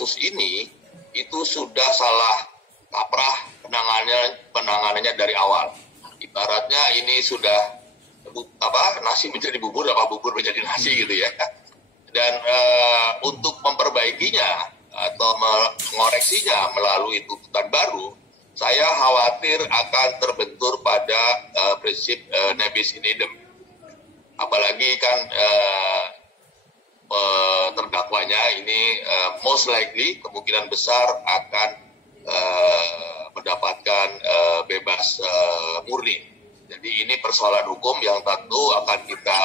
kasus ini itu sudah salah kaprah penanganannya dari awal. Ibaratnya ini sudah nasi menjadi bubur, bubur menjadi nasi gitu ya. Dan untuk memperbaikinya atau mengoreksinya melalui tuntutan baru, saya khawatir akan terbentur pada prinsip nebis in idem. Apalagi kan terdakwanya ini most likely kemungkinan besar akan mendapatkan bebas murni. Jadi ini persoalan hukum yang tentu akan kita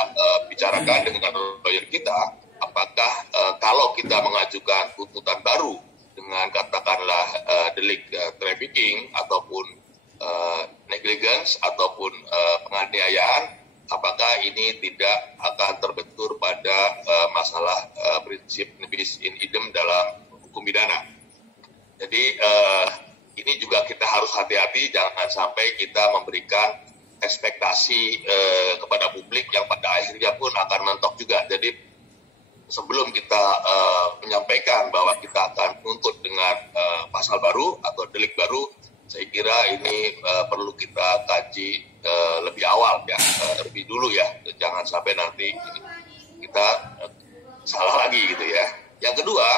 bicarakan dengan lawyer kita. Apakah kalau kita mengajukan tuntutan baru dengan katakanlah delik trafficking ataupun negligence ataupun penganiayaan, apakah ini tidak akan terbentur pada masalah prinsip nebis in idem dalam hukum pidana. Jadi ini juga kita harus hati-hati, jangan sampai kita memberikan ekspektasi kepada publik yang pada akhirnya pun akan mentok juga. Jadi sebelum kita menyampaikan bahwa kita akan menuntut dengan pasal baru atau delik baru, saya kira ini perlu kita kaji lebih awal ya, lebih dulu ya, jangan sampai nanti kita salah lagi gitu ya. Yang kedua,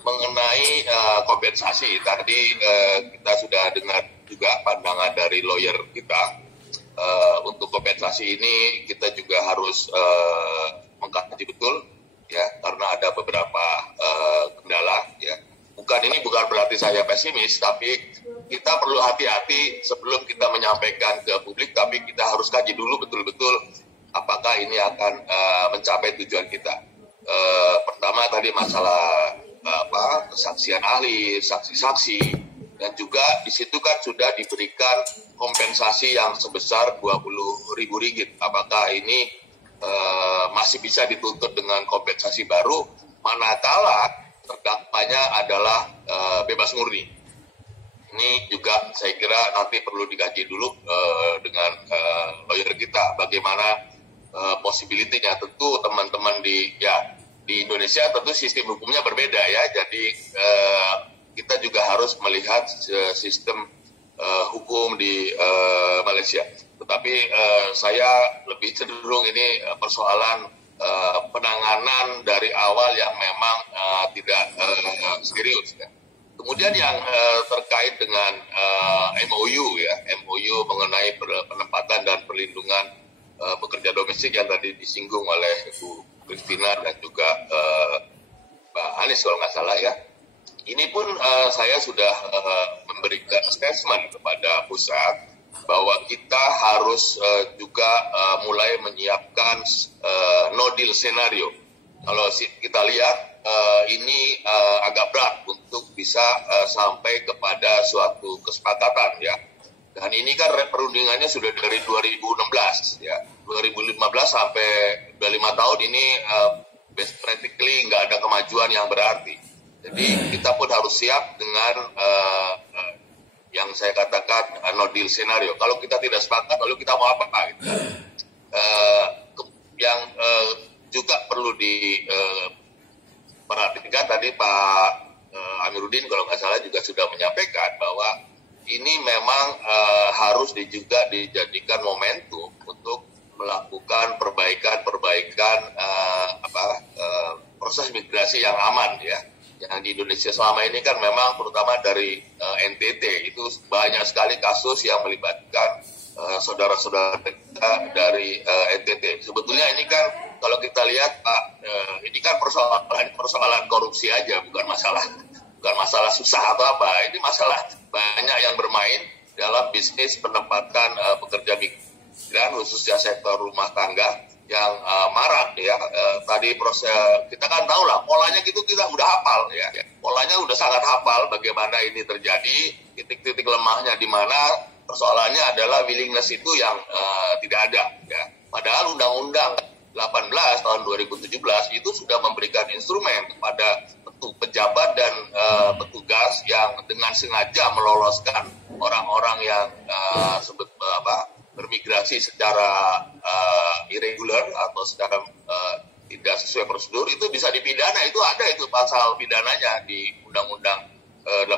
mengenai kompensasi, tadi kita sudah dengar juga pandangan dari lawyer kita. Untuk kompensasi ini kita juga harus mengkaji betul ya, karena ada beberapa kendala ya. Ini bukan berarti saya pesimis, tapi kita perlu hati-hati sebelum kita menyampaikan ke publik, tapi kita harus kaji dulu betul-betul apakah ini akan mencapai tujuan kita. Pertama tadi masalah kesaksian ahli, saksi-saksi, dan juga di situ kan sudah diberikan kompensasi yang sebesar Rp20.000. Apakah ini masih bisa dituntut dengan kompensasi baru manakala terdakwanya adalah bebas murni? Ini juga saya kira nanti perlu dikaji dulu dengan lawyer kita bagaimana possibility-nya. Tentu teman-teman di Indonesia tentu sistem hukumnya berbeda ya, jadi kita juga harus melihat sistem hukum di Malaysia. Tetapi saya lebih cenderung ini persoalan penanganan dari awal yang memang tidak serius ya. Kemudian yang terkait dengan MOU ya, MOU mengenai penempatan dan perlindungan pekerja domestik yang tadi disinggung oleh Bu Christina dan juga Pak Anies kalau nggak salah ya. Ini pun saya sudah memberikan statement kepada pusat bahwa kita harus juga mulai menyiapkan no deal scenario. Kalau kita lihat ini agak berat untuk bisa sampai kepada suatu kesepakatan ya. Dan ini kan perundingannya sudah dari 2016 ya. 2015 sampai 25 tahun ini practically nggak ada kemajuan yang berarti. Jadi kita pun harus siap dengan yang saya katakan no deal scenario. Kalau kita tidak sepakat, lalu kita mau apa? Gitu. Yang juga perlu diperhatikan tadi Pak Amiruddin kalau nggak salah juga sudah menyampaikan bahwa ini memang harus juga dijadikan momentum untuk melakukan perbaikan proses migrasi yang aman ya. Yang di Indonesia selama ini kan memang terutama dari NTT itu banyak sekali kasus yang melibatkan saudara-saudara kita dari NTT. Sebetulnya ini kan kalau kita lihat Pak, ini kan persoalan korupsi aja, bukan masalah susah atau apa. Ini masalah banyak yang bermain dalam bisnis penempatan pekerja migran khususnya sektor rumah tangga yang marak ya. Tadi proses kita kan tahu lah polanya gitu, kita udah hafal ya. Polanya udah sangat hafal bagaimana ini terjadi, titik-titik lemahnya di mana. Persoalannya adalah willingness itu yang tidak ada ya. Padahal Undang-Undang 18 tahun 2017 itu sudah memberikan instrumen kepada pejabat dan petugas yang dengan sengaja meloloskan orang-orang yang bermigrasi secara irregular atau secara tidak sesuai prosedur itu bisa dipidana, itu ada itu pasal pidananya di Undang-Undang 18,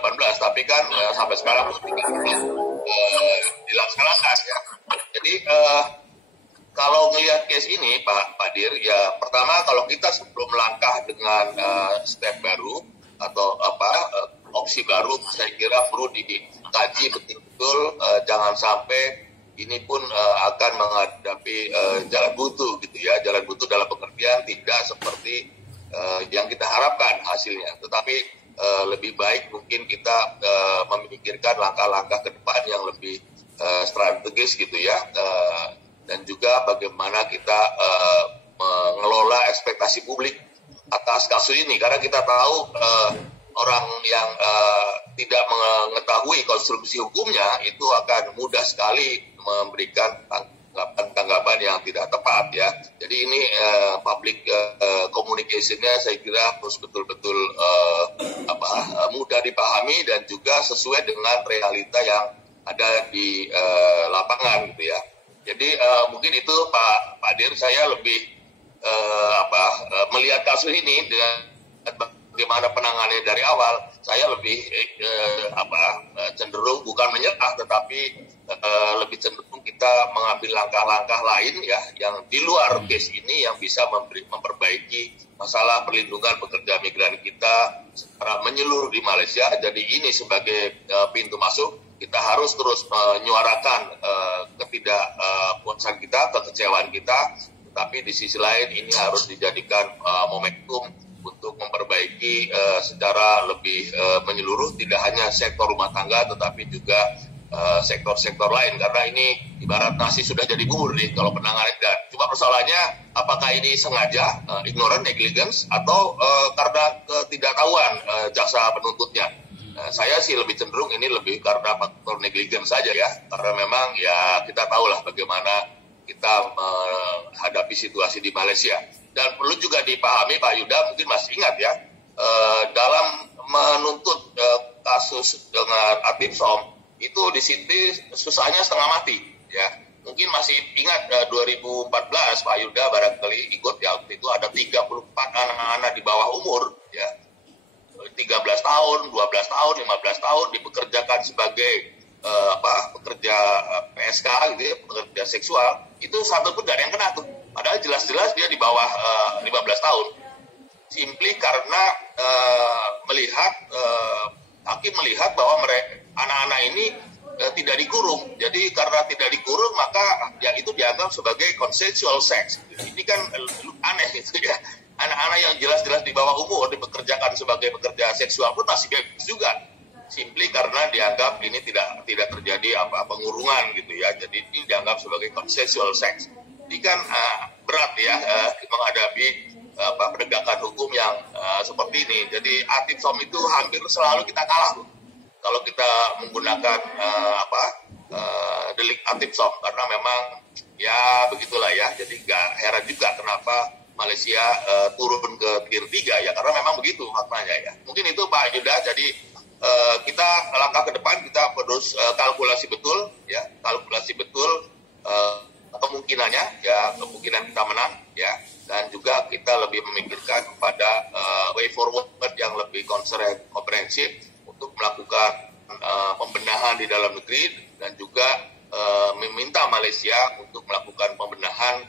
tapi kan sampai sekarang itu tidak dilaksanakan ya. Jadi kalau melihat case ini Pak Dir, ya pertama kalau kita sebelum melangkah dengan step baru atau opsi baru, saya kira perlu dikaji betul-betul, jangan sampai ini pun akan menghadapi jalan buntu gitu ya, jalan buntu dalam pengertian tidak seperti yang kita harapkan hasilnya, tetapi lebih baik mungkin kita memikirkan langkah-langkah ke depan yang lebih strategis gitu ya, dan juga bagaimana kita mengelola ekspektasi publik atas kasus ini, karena kita tahu orang yang tidak mengetahui konstruksi hukumnya itu akan mudah sekali memberikan tanggapan yang tidak tepat ya. Jadi ini public communication-nya saya kira harus betul-betul mudah dipahami dan juga sesuai dengan realita yang ada di lapangan gitu ya. Jadi mungkin itu Pak Dir, saya lebih melihat kasus ini dengan bagaimana penanganannya dari awal. Saya lebih cenderung bukan menyerah, tetapi lebih cenderung kita mengambil langkah-langkah lain ya yang di luar case ini yang bisa memperbaiki masalah perlindungan pekerja migran kita secara menyeluruh di Malaysia. Jadi ini sebagai pintu masuk, kita harus terus menyuarakan ketidakpuasan kita, kekecewaan kita, tetapi di sisi lain ini harus dijadikan momentum untuk memperbaiki secara lebih menyeluruh, tidak hanya sektor rumah tangga tetapi juga sektor-sektor lain, karena ini ibarat nasi sudah jadi bubur nih kalau penanganan. Dan cuma persoalannya apakah ini sengaja, ignorant, negligence, atau karena ketidaktahuan jaksa penuntutnya. Saya sih lebih cenderung ini lebih karena faktor negligence saja ya, karena memang ya kita tahulah bagaimana kita menghadapi situasi di Malaysia. Dan perlu juga dipahami Pak Yuda, mungkin masih ingat ya, dalam menuntut kasus dengan Atif Som itu di sini susahnya setengah mati ya. Mungkin masih ingat 2014 Pak Yuda barangkali ikut ya, waktu itu ada 34 anak-anak di bawah umur ya, 13 tahun, 12 tahun, 15 tahun dipekerjakan sebagai pekerja PSK gitu ya, pekerja seksual, itu satu pun gak ada yang kena tuh. Padahal jelas-jelas dia di bawah 15 tahun. Simply karena hakim melihat bahwa anak-anak ini tidak dikurung. Jadi karena tidak dikurung maka ya itu dianggap sebagai consensual sex. Ini kan aneh gitu ya. Anak-anak yang jelas-jelas di bawah umur dipekerjakan sebagai pekerja seksual pun masih bebas juga. Simply karena dianggap ini tidak terjadi pengurungan gitu ya. Jadi ini dianggap sebagai consensual sex. Ini kan berat ya menghadapi penegakan hukum yang seperti ini. Jadi Atif Som itu hampir selalu kita kalah kalau kita menggunakan delik Atif Som, karena memang ya begitulah ya. Jadi nggak heran juga kenapa Malaysia turun ke tier 3 ya, karena memang begitu maknanya ya. Mungkin itu Pak Yuda. Jadi kita langkah ke depan kita harus kalkulasi betul ya, kemungkinannya ya, kemungkinan kita menang ya, dan juga kita lebih memikirkan kepada way forward yang lebih komprehensif untuk melakukan pembenahan di dalam negeri, dan juga meminta Malaysia untuk melakukan pembenahan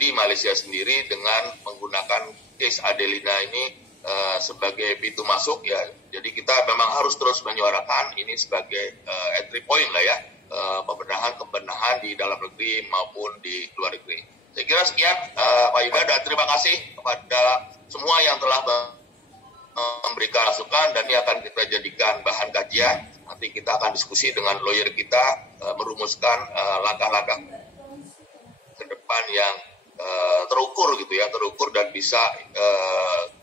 di Malaysia sendiri dengan menggunakan case Adelina ini sebagai pintu masuk ya. Jadi kita memang harus terus menyuarakan ini sebagai entry point lah ya, pembenahan di dalam negeri maupun di luar negeri. Saya kira sekian Pak Yuda, dan terima kasih kepada semua yang telah memberikan masukan, dan ini akan kita jadikan bahan kajian. Nanti kita akan diskusi dengan lawyer kita, merumuskan langkah-langkah ke depan yang terukur gitu ya, terukur dan bisa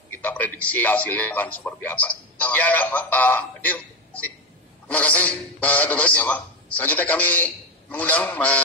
kita prediksi hasilnya akan seperti apa. Ya, Pak Dir. Terima kasih Pak Dubes. Ya, Pak. Selanjutnya kami mengundang